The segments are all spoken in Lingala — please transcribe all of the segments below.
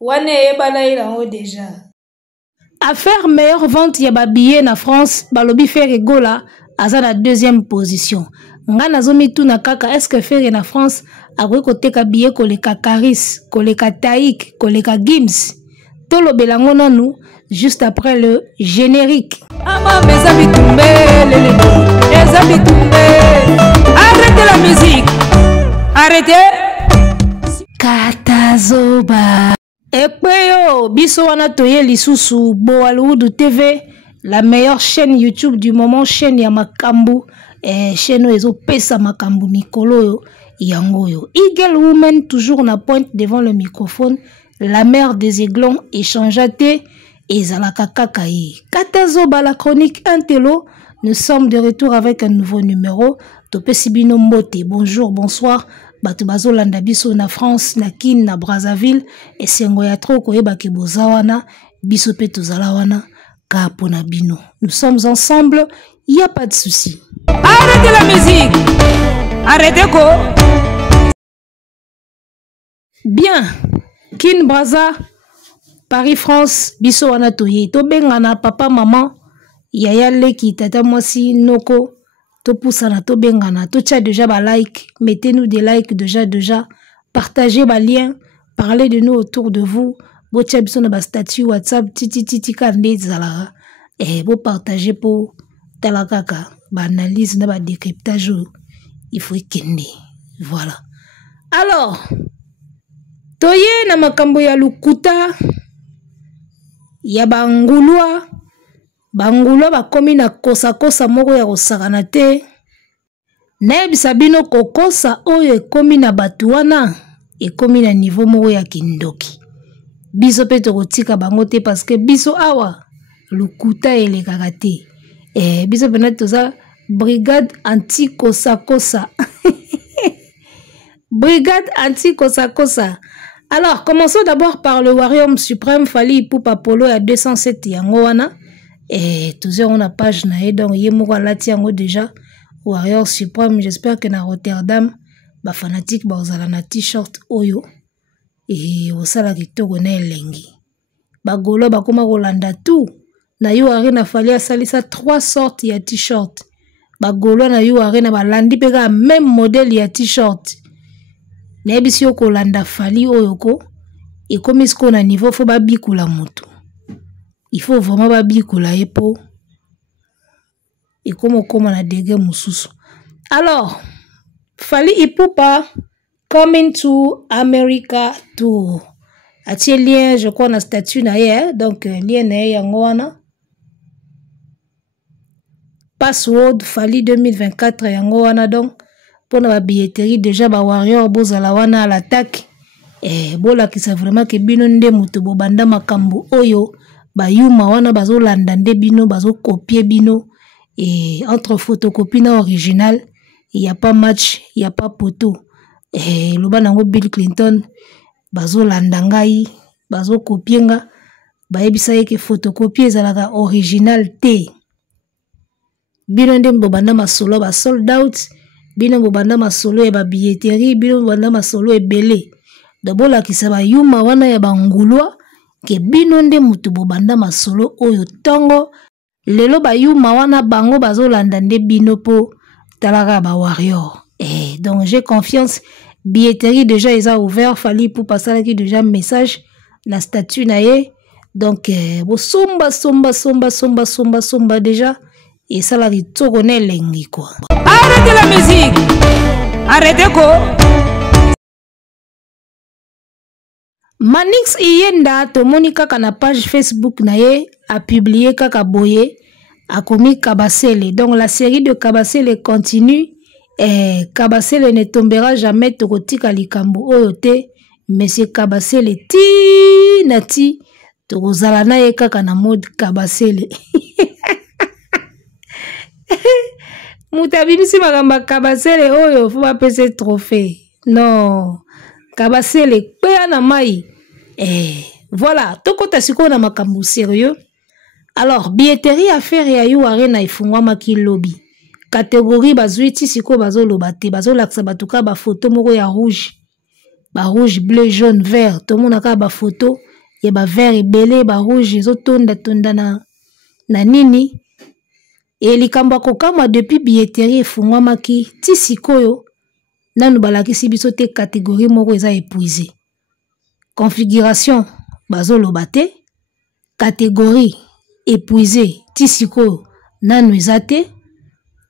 Wane yebala ilango déjà. À faire meilleure vente ya ba billet na France, balobi faire gola aza na deuxième position. Nga nazomi tuna kaka est-ce que faire na France akoki koteka billet koleka Caris, koleka Taïk, koleka Gims. Tolo belango nanu juste après le générique. Arrêtez la musique. Arrêtez. Katazoba. Ekweyo, biso wana toye lisusu Boaloudu TV, la meilleure chaîne YouTube du moment, chaîne ya makambu, chaîne ezo pesa makambu mikolo yo yango yo. Eagle Woman toujours na pointe devant le microphone, la mère des aiglons échangeate et zalaka kakaye. Katazoba la chronique Intello, nous sommes de retour avec un nouveau numéro. Topesi bino mbote, bonjour, bonsoir. Bato bazolanda biso na France, na Kin, na Brazzaville, et sengo ya tro koyeba ke bozawana, biso pe tozala wana, ka pona bino. Nous sommes ensemble, il n'y a pas de souci. Arrêtez la musique. Arrêtez quoi. Bien. Kin, Brazza, Paris, France, biso wana toye. To bengana papa, maman, yaya leki, tata mwasi, noko. To poussana, to bengana, to tcha déjà ba like, mettez-nous des likes déjà, partagez ba lien, parlez de nous autour de vous, bo tcha biso na ba statut WhatsApp, titi kande zalara, bo partagez pour talakaka, ba analyse na ba décryptage, il faut kende, voilà. Alors, toye na makambo ya lukuta, ya ba ngulwa, bangulo bakomi na kosa moko ya kosakana te. Nayebisa bino kokosa oyo ekomi na batu wana ekomi na niveau moko ya kindoki. Biso pe tokotika bango te parce que biso awa lukuta elekaka te. Biso pena toza brigade anti-kosa. Brigade anti-kosa. Alors, commençons d'abord par le Warrior suprême Fally Ipupa Polo à 207 yango wana. Et toujours on a page nae donc yemoko alati yango déjà Warrior suprême. J'espère que na Rotterdam ba fanatique ba ozala na t-shirt oyo et osala kitoko na elengi ba golo ba koma kolanda tout na yo arena Fally asalisa 3 sortes ya t-shirt ba golo na yo arena ba landi peka même modèle ya t-shirt na ebisi yo kolanda Fally oyo ko et comme isko na niveau fo ba bikula moto. Il faut vraiment pas bikola epo. Et comme on a dégué moussousou. Alors, Fally Ipupa coming to America tour. Atie lien, je crois, na statut na ye. Donc, lien na ye yangoana. Password Fally 2024 yangoana. Donc, pour la billetterie, déjà, ba Warrior, bozala wana à l'attaque. Et bola qui sa vraiment que binonde muto bobanda makambu oyo. Ba yuma wana bazo landande bino bazo copier bino et entre photocopie na original il y a pas match il y a pas photo et loba nango Bill Clinton bazo landangai bazo copier nga ba yebisa yeke photocopie ezalaka original te bino nde bobanda masolo ba sold out bino bobanda masolo ya ba billetterie bino bobanda masolo ebele dabola kisaba yuma wana ya bangulwa ke bino nde mutu bobanda masolo oyo tongo lelo ba yuma wana bango bazolanda nde bino po talaka ba Warrior. Donc j'ai confiance, billetterie déjà ils ont ouvert Fally pour passer là qui déjà message la statue na ye donc bo somba déjà et ça la ritoko ne lengi quoi. Arrêtez la musique. Arrêtez quoi. Manix Iyenda tomoni kaka na page Facebook na ye a publié kaka boye a commis Kabasele. Donc la série de Kabasele continue et Kabasele ne tombera jamais tokotika likambo oyote monsieur Kabasele ti nati tokozala na ye kaka na mode Kabasele. Mutabimisi makamba Kabasele oyo faut pas pese trophée. Non. Kabasele pe na mai. Voilà, tokota siko na makambu sérieux. Alors, billetterie affaire ya yu arena ifungwa maki lobby. catégorie bazwi ti siko bazoloba te bazolakisa bato kaka bafoto moko ya rouge rouge bleu jaune vert tomona kaka bafoto ya bavert ebele barouge ezotonda na nini e likambo akokamwa depuis billetterie efungwamaki ti sikoyo nanu balakisi biso te catégorie moko eza épuisé configuration bazoloba te catégorie épuisé ti sikoyo nanu eza te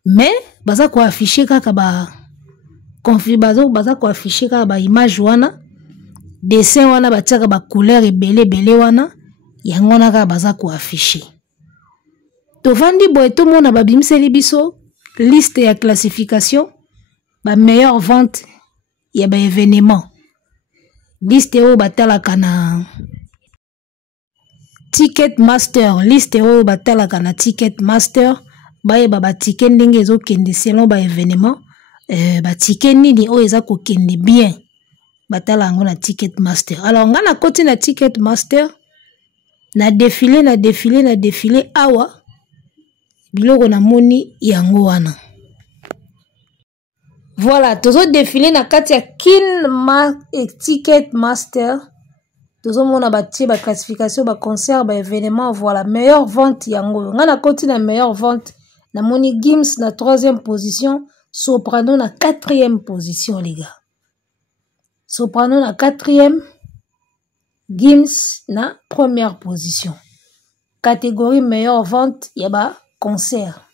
mais baza koaffiche kaka baza koaffiche kaka baimage wana dessin wana batiaka bacouleur ebele wana yango wana kaka baza koaffiche tovandi boye tomona babimiseli biso liste ya classification meilleure vente ya événement liste oyo batalaka na ticket master liste oyo batalaka na ticket master bayeba batike ndenge ezokende selon événement batike nini oyo eza kokende bien batala yango na ticket master. Alors nga na koti na ticket master na défilé awa biloko na moni yango wana. Voilà, tozo défilé na kati ya ticket master. Tozo mona batie ba classification ba concert ba événement voilà meilleure vente yango. Nga na koti na meilleure vente na moni Gims na 3e position, Soprano na 4e position les gars. Soprano na 4e, Gims na 1re position. Catégorie meilleure vente yaba concert.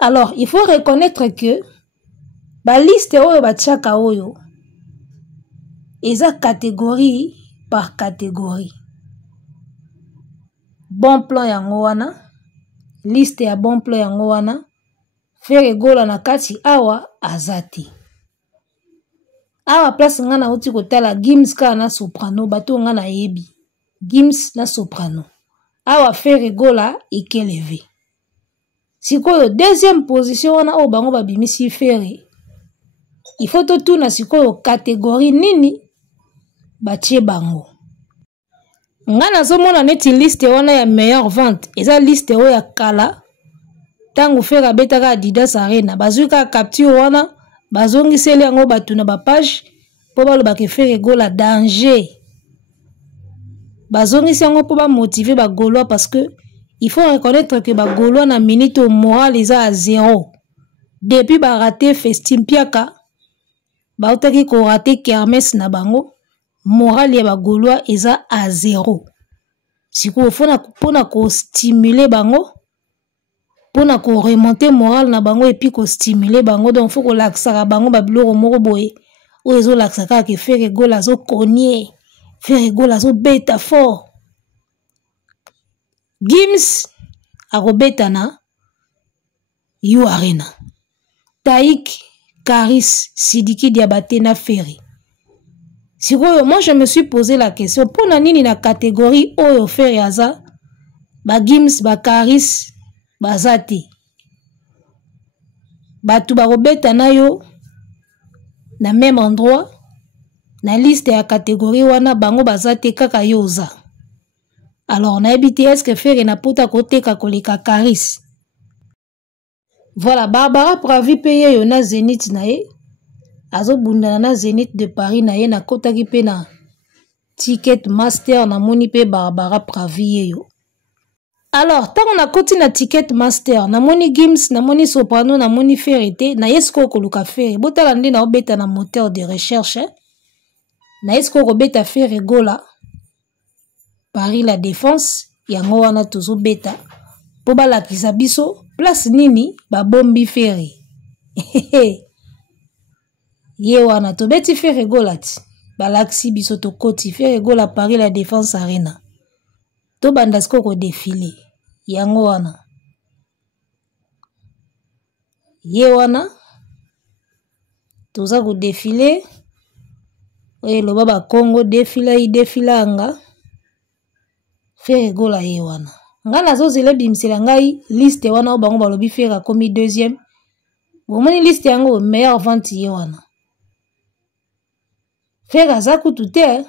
Alors, il faut reconnaître que ba liste oyo batiaka oyo eza catégorie par catégorie. Bon plan yango wana, liste ya bon plan yango wana, Frère Gola na kati awa azati. Awa place nga na uti kotala Gims ka na Soprano bato nga na yebi. Gims na Soprano. Awa Frère Gola ikeleve. Sikoyo 2e position wana o bango babimisi Frère. Il faut to tuna sikoyo catégorie nini batie bango. Nga nazomona neti liste wana ya meilleure vente. Eza liste o ya kala. Tango Frère abetaka Adidas Arena. Bazwi ka capture wana. Bazongiseli yango batu na ba page. Po baloba ke Frère Gola danger. Bazongisi yango po ba motiver ba Gaulois parce que il faut reconnaître que ba Gaulois na minute au moral eza à 0. Depuis ba raté Festim Piaka, ba otaki ko raté kermesse na bango, moral ya ba Gaulois eza à 0. Siko fona pona ko stimuler bango, pona ko remonter moral na bango et puis ko stimuler bango donc faut ko laksaka bango ba biloko moko boye. O ezo laksaka ke Frère Gola zo konye, Frère Gola zo beta fort. Gims akobeta na Yo Arena. Taïk, Karis, Sidiki Diabaté na Ferry. Sikoyo, moi je me suis posé la question, pour nini na catégorie Oyo Ferry aza, ba Gims, ba Karis, ba Zati. Batu bakobeta na yo na même endroit, na liste ya catégorie wana bango bazate kaka yoza. Alors, on a habité est-ce que Ferry na pota kote kakoleka Karis. Voilà, Barbara Pravi paye yo na Zénith na ye. Azo bundana na Zénith de Paris na ye na kota ki pe na ticket master na moni pe Barbara Pravi yo. Alors, tant on a koti na ticket master, na moni Gims, na moni Soprano, na moni Ferry te, na yesko koluka Ferry. Bota lande na obeta na moteur de recherche. Na yesko kobeta Frère Gola. Paris la défense yango wana tozo beta po balakisa biso place nini ba bombi Ferry. Ye wana to beti Frère Gola ti balakisi biso to koti Frère Gola Paris la défense arena to banda sko ko défilé yango wana ye wana toza ko défilé oye lo baba Congo défila anga Frère Gola ye wana. Nga nazo zele bimsela ngai liste wana o bango balobi Frère komi 2e. Bomoni liste yango meilleure vente ye wana. Frère aza kutu te.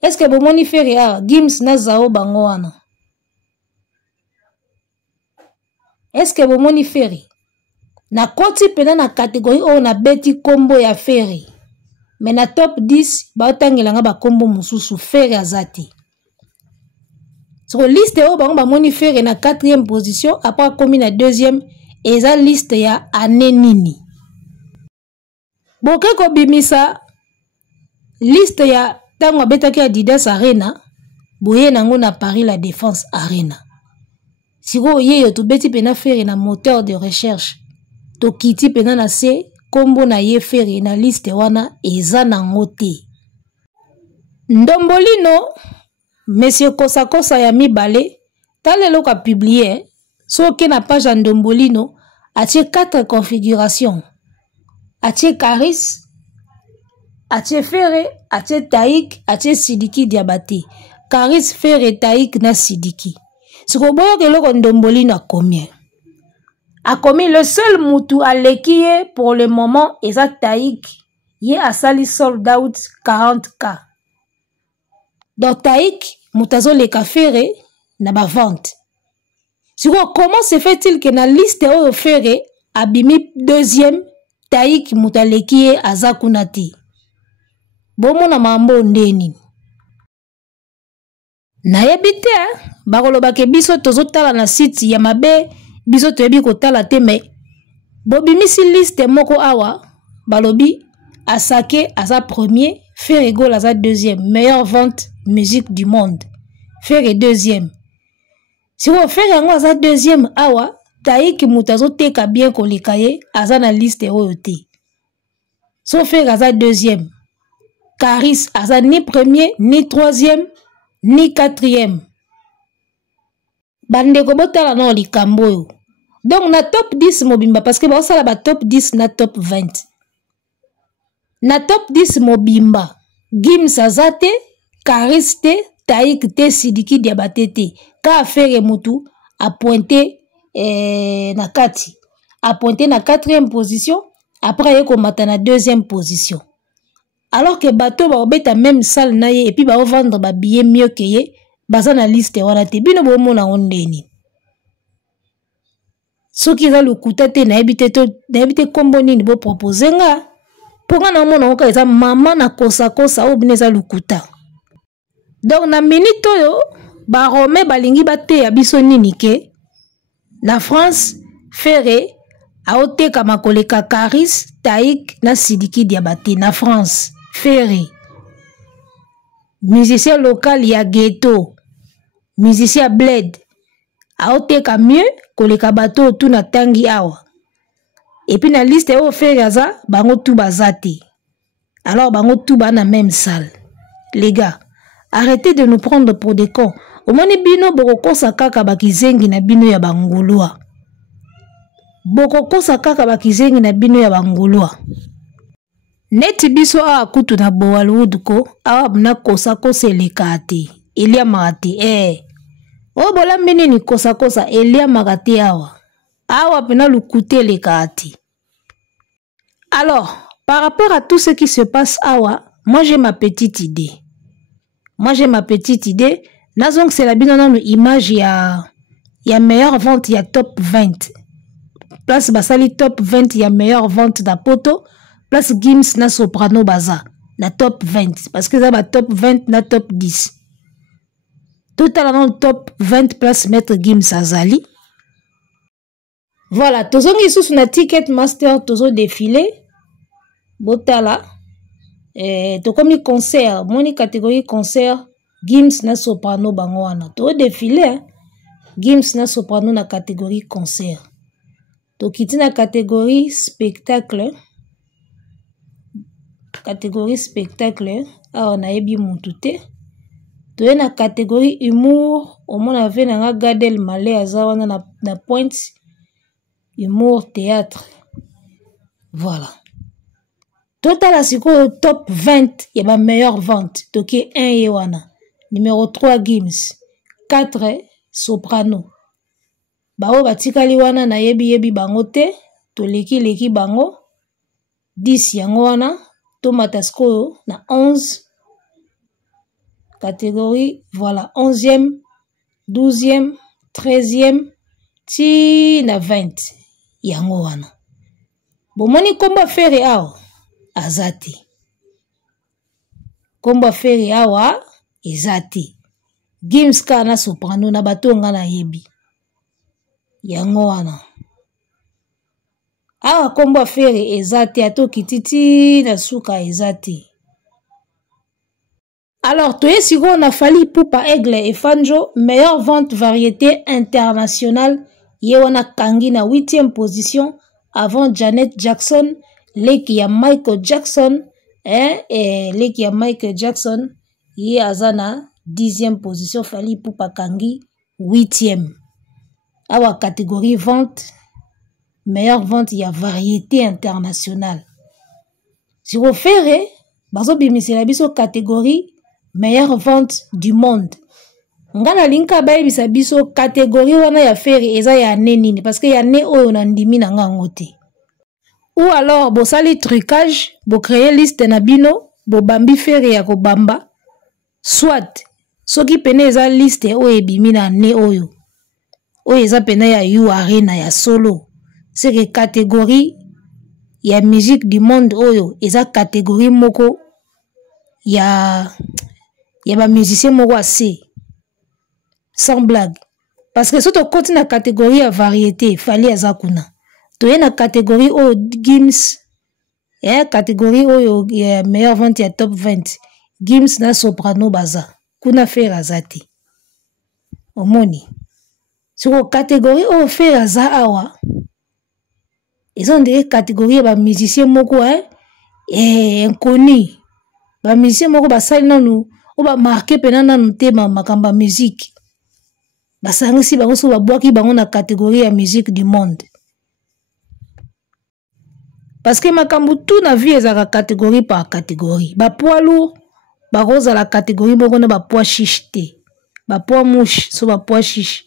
Est-ce que bomoni Frère Gims na zao bango wana? est-ce que bomoni Ferry na koti pena na catégorie o na beti kombo ya Ferry mais na top 10 baotangelanga ba kombo mususu Ferry azati sur liste o bango bamoni Ferry na 4e position après komi na 2e eza liste ya ane nini boke ko bimisa liste ya tango abetaki Adidas Arena boye nango na Paris La Défense Arena siko yeyo tobeti pena Ferry na moteur de recherche tokiti pena na se kombo na ye Ferry na liste wana eza nango te Ndombolino Monsieur Kosakosa ya mibale talelo ka publier soke na page ya Ndombolino atie 4 configurations atie Karis atie Ferry atie Taïk atie Sidiki Diabaté Karis Ferry Taïk na Sidiki siko boyo keloko Ndombolino a combien a commis le seul moutou à l'équier pour le moment eza Taïk ye asali sold out 40K donc Taïk moutazo le Ferry na ba vente siko comment se fait-il que na liste oyo Ferry abimi 2e Taïk moutaleki azakunati bomona mambo ndeni na yebite bakoloba ke biso tozotala na site ya mabe biso toyebi kotala te me bobimisi liste moko awa balobi Asake aza premier Ferry Gold aza 2e meilleure vente musique du monde Ferry 2e si vous Ferry yango aza 2e awa Taïk mutazo teka bien koleka ye aza na liste oyo te so Ferry aza 2e Karis aza ni premier ni 3e ni 4e bandeko botala na likambo oyo donc na top 10 mobimba parce que basala ba top 10 na top 20 na top 10 mobimba Gims azate Karis te Taïk te Sidiki Diabaté te ka Ferry mutu a pointé na kati a pointé na 4e position après ye komata na 2e position alors que bateau ba obeta même salle na ye et puis ba vendre ba billet mieux que ye baza na liste wana te bino bomona ondeni soki za lukuta te na ebite kombo nini bo proposer nga ponga na mona oka eza mama na kosa o bine za lukuta donc na minute oyo ba Rome balingi bate ya biso nini ke na France Ferry aoteka makoleka Karis Taïk na Sidiki Diabaté na France Ferry musicien local ya ghetto musicien bled aoteka mieux koleka bato tout na tangi awa et puis na liste oyo Ferry aza bango tout bazate alors bango tout ba na même salle les gars arrêtez de nous prendre pour des cons omoni bino bokokosa kaka bakizengi na bino ya bangulwa bokokosa kaka bakizengi na bino ya bangulwa neti biso awa kutu na Bollywood ko awa na kosa eleka ate elia magate o bolambi nini kosa elia magate awa pena lukute eleka ate alors par rapport à tout ce qui se passe awa moi j'ai ma petite idée nazong c'est la bino nanu image ya meilleure vente ya top 20 place basali top 20 ya meilleure vente da poto place Gims na Soprano baza na top 20 parce que ça ba top 20 na top 10 total dans top 20 place maître Gims azali voilà tozongi sous na ticket master tozo défilé botala to comme concert moni catégorie concert Gims na Soprano bango wana to défilé Gims na Soprano na catégorie concert to kiti na catégorie spectacle awa na yebi mutu te to na catégorie humour au moins avait na Gad Elmaleh aza wana na pointe humour théâtre voilà total a siko top 20 ya ba meilleure vente toki 1 ye wana numéro 3 Gims 4 Soprano bao batikali wana na yebi bango te to leki bango 10 yango wana to matasko na 11 catégorie voilà 11e 12e 13e ti na 20 yango wana bomoni komba fere awa azati komba fere awa ezati Gims ka na soprano na batonga na yebi yango wana awa komba fere ezati atoki titi na suka ezati. Alors, Toye Sigo na Fally Ipupa Aigle et Fanjo, meilleure vente variété internationale, Yewana Kangi na 8e position, avant Janet Jackson, leki ya Michael Jackson, et leki ya Michael Jackson, Ye Azana 10e position, Fally Ipupa Kangi 8e. Awa catégorie vente, meilleure vente, ya variété internationale. Si vous ferez, bazo bimisela biso catégorie, meilleure vente du monde. Ngana linka baye bisabiso catégorie wana ya fere eza ya nini parce que ya ne oyo na ndimi na ngote. Ou alors bo sali trucage, bo créer liste na bino, bo bambi fere ya ko bamba. Soit soki pene eza liste oyo ebimi na ne oyo. Oyo eza pene ya you arena ya solo. C'est que catégorie ya musique du monde oyo eza catégorie moko ya ba musicien moko assez sans blague parce que surtout côté na catégorie ya variété Fally azakuna toye na catégorie o Gims catégorie oyo ya meilleure vente ya top 20 Gims na soprano baza kuna faire azati omoni sur catégorie o faire aza awa ils ont des catégories ba musicien moko inconnu ba musicien moko basali nanu ou ba marqué pena nanu tema makamba musique basangisi bango so babwaki bango na catégorie ya musique du monde parce que makambu tout na vie ezaka catégorie par catégorie ba poids lourd ba rosa la catégorie moko na ba poids chiche te ba poids mouche so ba poids chiche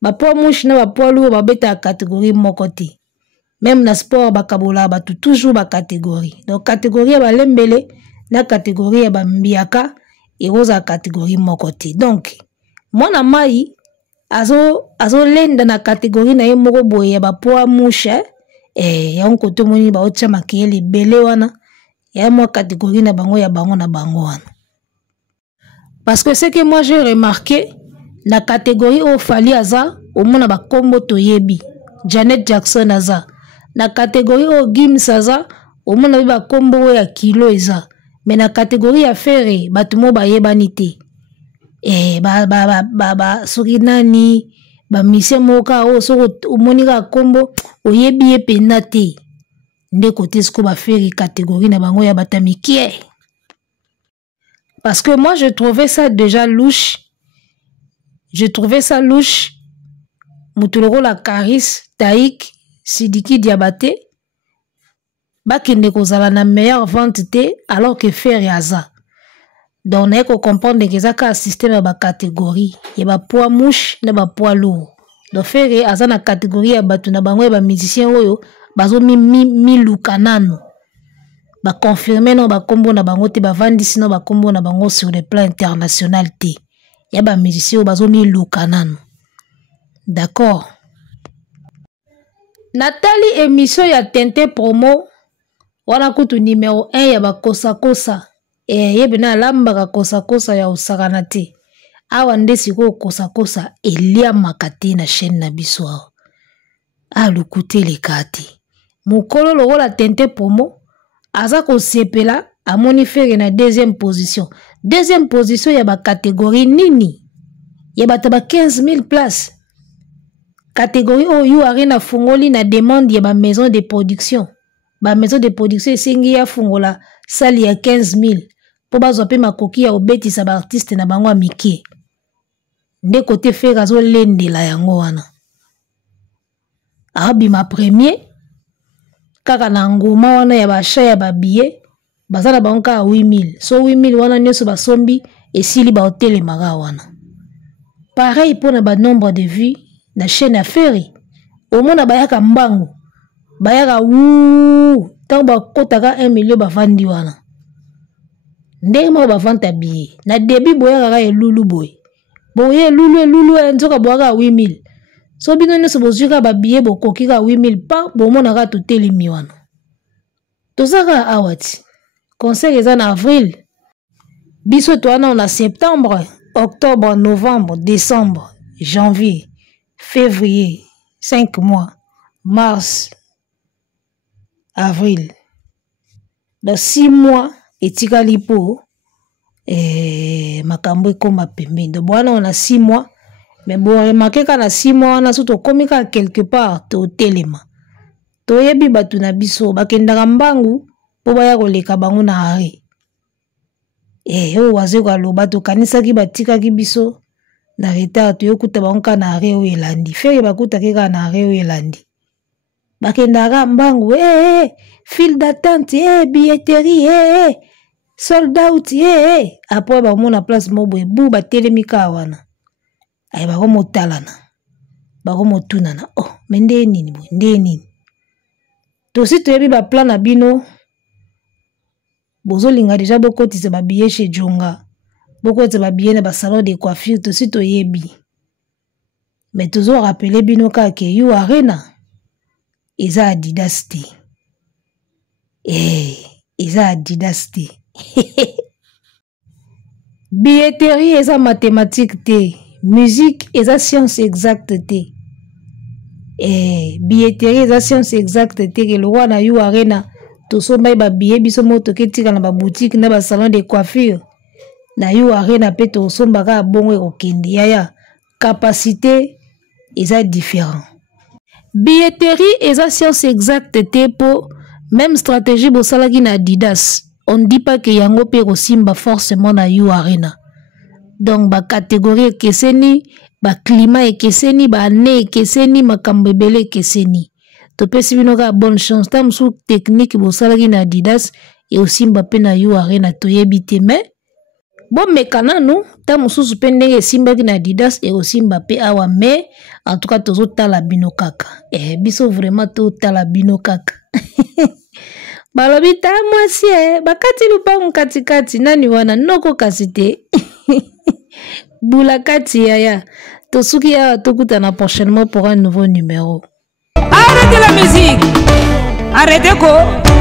ba poids mouche na ba poids lourd ba beta catégorie moko te même na sport bakabola ba toujours ba catégorie donc catégorie ya ba lembele na catégorie ya ba mbiaka et rosa catégorie moko te donc mwana mai azo lenda na catégorie na ye moko boye ya ba poids mouche ya nkoto moni ba otcha makele belé wana ya mo catégorie na bango ya bango na bango wana parce que c'est que moi j'ai remarqué la catégorie au Fally aza au mona ba kombo toyebi Janet Jackson aza na catégorie au Gims aza au mona ba kombo ya kilo eza mais na catégorie ya fere batumo ba yebani te soki nani ba mise moka o soko monika kombo oyebi ye pena te nde côté sko ba fere catégorie na bango ya batamikie parce que moi je trouvais ça déjà louche Mutuloko la Karis Taïk Sidiki Diabaté bakende kozala na meilleure vente te alors que fere aza. Donc on peut comprendre que ça ka système à ba catégorie et ba poids mouche na ba poids lourd. Donc fere aza na catégorie ya batu na bango ba musicien oyo bazo mi lukanano. Ba confirmer no ba kombo na bango te ba vandisi no ba kombo na bango sur le plan international te. Ya ba musicien bazo mi lukanano. D'accord. Nathalie émission ya Tente promo wana kutu numéro 1 ya ba kosa yebena lambaka kosa ya usakana te awa nde siko kosa elia makate na chaîne na biso awa lukute lekati mukolo lokola Tente promo aza ko sepela amoni fere na deuxième position ya ba catégorie nini ya bata ba 15,000 places catégorie oyo arena fungoli na demande ya ba maison de production esengi ya fungola sali ya 15,000 po bazwa pe makoki ya obetisa ba artiste na bango amike nde kote fere azo lendela yango wana abima premier kaka na ngoma wana ya basha ya babillet baza na bango kaka 8,000 so 8,000 wana nyonso basombi esili baotelemaka wana pareil mpona ba nombre de vues na chaîne ya fere omona bayaka mbango bayaka tango bakotaka 1 million bavandi wana ndenge moko bavanta billet na début boyaka elulu boye elulu nzoka boyaka 8,000 So bino nyonso bozuka ba billet bokoki ka 8000 pa bomonaka totelemi wana. Tozaka awati. Conseil eza na avril. Biso toana on a septembre, octobre, novembre, décembre, janvier, février, 5 mois, mars, avril. Dans 6 mois, etikali po makambo ekoma pembeni. Donc wana on a 6 mois, mais bon remarquer kana 6 mois on a surtout komika quelque part to telema. To yebi batu na biso bakendaka mbangu po baya koleka bango na ari. Yo waze kwa loba to kanisa ki batika ki biso na retard to yokuta bango na ari o elandi. Fere bakuta ke na ari o elandi. Bakendaka mbangu file d'attente billetterie sold out après ba mona place mobo ebu ba telemika wana. Ay ba ko motalana. Ba ko motunana. Oh, mende nini bo, nde nini. To si to yebi ba plan na bino bozo linga déjà beaucoup tise ba billet chez Jonga. Beaucoup tise ba billet na ba salon de coiffure to si to yebi. Mais toujours rappeler bino ka ke you arena. Eza Adidas te. Eza Adidas te. Billetterie eza mathématique te. Musique eza science exacte te. Billetterie eza science exacte te. Que le roi na you arena. To so mai ba billet biso moto ke tika na ba boutique na ba salon de coiffure. Na you arena pe to so mbaka bongo okende yaya. Capacité eza différent. Billetterie eza science exacte te po même stratégie bosalaki na Adidas. On ne dit pas que yango pe kosimba forcément na you arena. Donc ba catégorie ekeseni, ba climat ekeseni, ba année ekeseni, makambo ebele ekeseni. To pesi bino ka bonne chance tam sou technique bosalaki na Adidas et aussi mbape na you arena to yebite mais bon mekana nous tam sou pendenge simbaki na Adidas et aussi mbape awa mais en tout cas tozo tala bino kaka. Biso vraiment to tala bino kaka. Balobi ta mwasi bakati lupangu katikati nani wana noko kasite. Boula kati yaya. Tosuki ya tokutana prochainement pour un nouveau numéro. Arrêtez la musique. Arrêtez quoi?